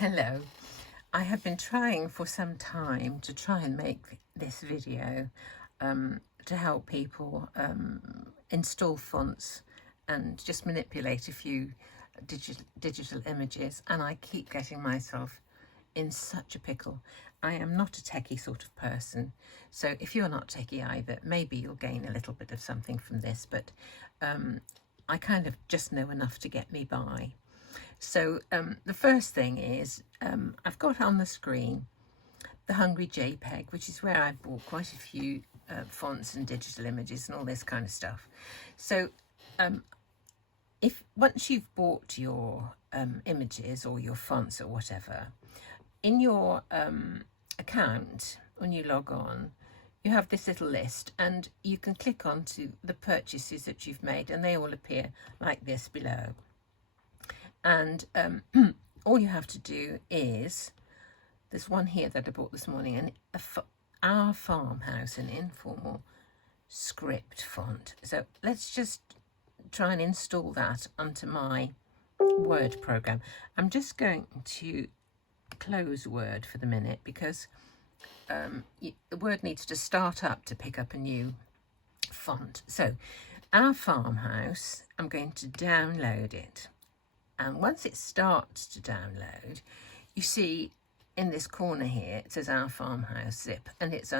Hello. I have been trying for some time to try and make this video to help people install fonts and just manipulate a few digital images, and I keep getting myself in such a pickle. I am not a techie sort of person, so if you're not techie either, maybe you'll gain a little bit of something from this, but I kind of just know enough to get me by. So the first thing is I've got on the screen the Hungry JPEG, which is where I bought quite a few fonts and digital images and all this kind of stuff. So if once you've bought your images or your fonts or whatever, in your account, when you log on, you have this little list and you can click onto the purchases that you've made and they all appear like this below. And all you have to do is, there's one here that I bought this morning, and Our Farmhouse, an informal script font. So let's just try and install that onto my Word program. I'm just going to close Word for the minute because Word needs to start up to pick up a new font. So Our Farmhouse, I'm going to download it. And once it starts to download, you see in this corner here, it says Our Farmhouse zip, and it's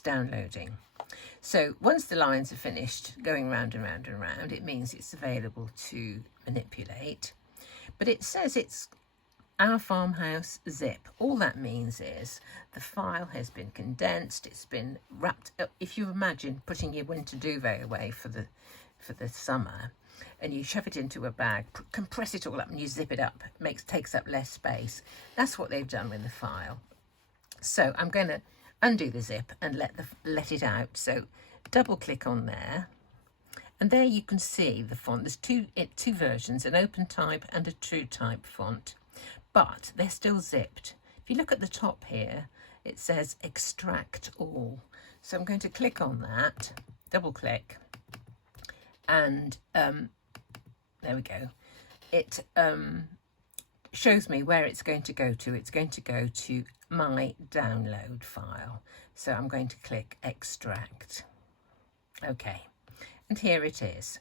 downloading. So once the lines are finished going round and round and round, it means it's available to manipulate. But it says it's Our Farmhouse zip. All that means is the file has been condensed, it's been wrapped up. If you imagine putting your winter duvet away for the summer, and you shove it into a bag, compress it all up and you zip it up, takes up less space. That's what they've done with the file. So I'm going to undo the zip and let it out. So double click on there, and there you can see the font. There's two versions, an open type and a true type font, but they're still zipped. If you look at the top here, it says extract all. So I'm going to click on that, double click, and there we go. It shows me where it's going to go to. It's going to go to my download file. So I'm going to click extract. Okay, and here it is,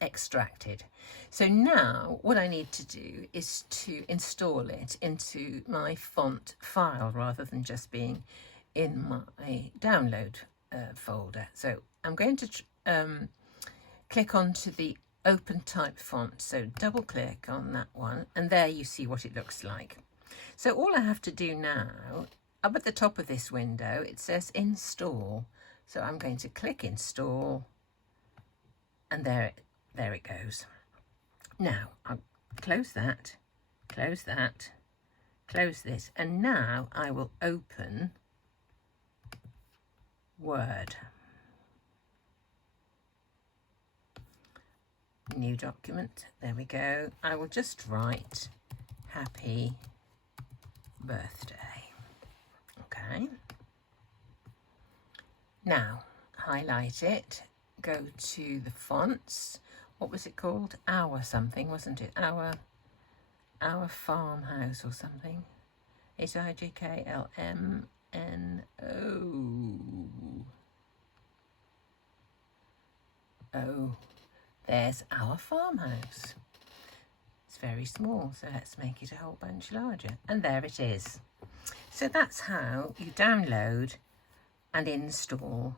extracted. So now what I need to do is to install it into my font file rather than just being in my download folder. So I'm going to click onto the open type font, so double click on that one, and there you see what it looks like. So all I have to do now, up at the top of this window, it says install. So I'm going to click install, and there it goes. Now I'll close that, close this, and now I will open Word. New document, there we go. I will just write happy birthday. Okay. Now highlight it, go to the fonts. What was it called? Our something, wasn't it? Our Farmhouse or something. HIGKLMNO. Oh. There's Our Farmhouse. It's very small, so let's make it a whole bunch larger. And there it is. So that's how you download and install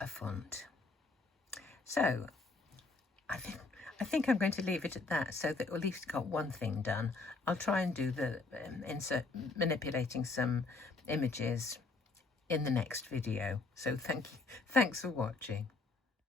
a font. So I think I'm going to leave it at that, so that at least got one thing done. I'll try and do the manipulating some images in the next video. So thanks for watching.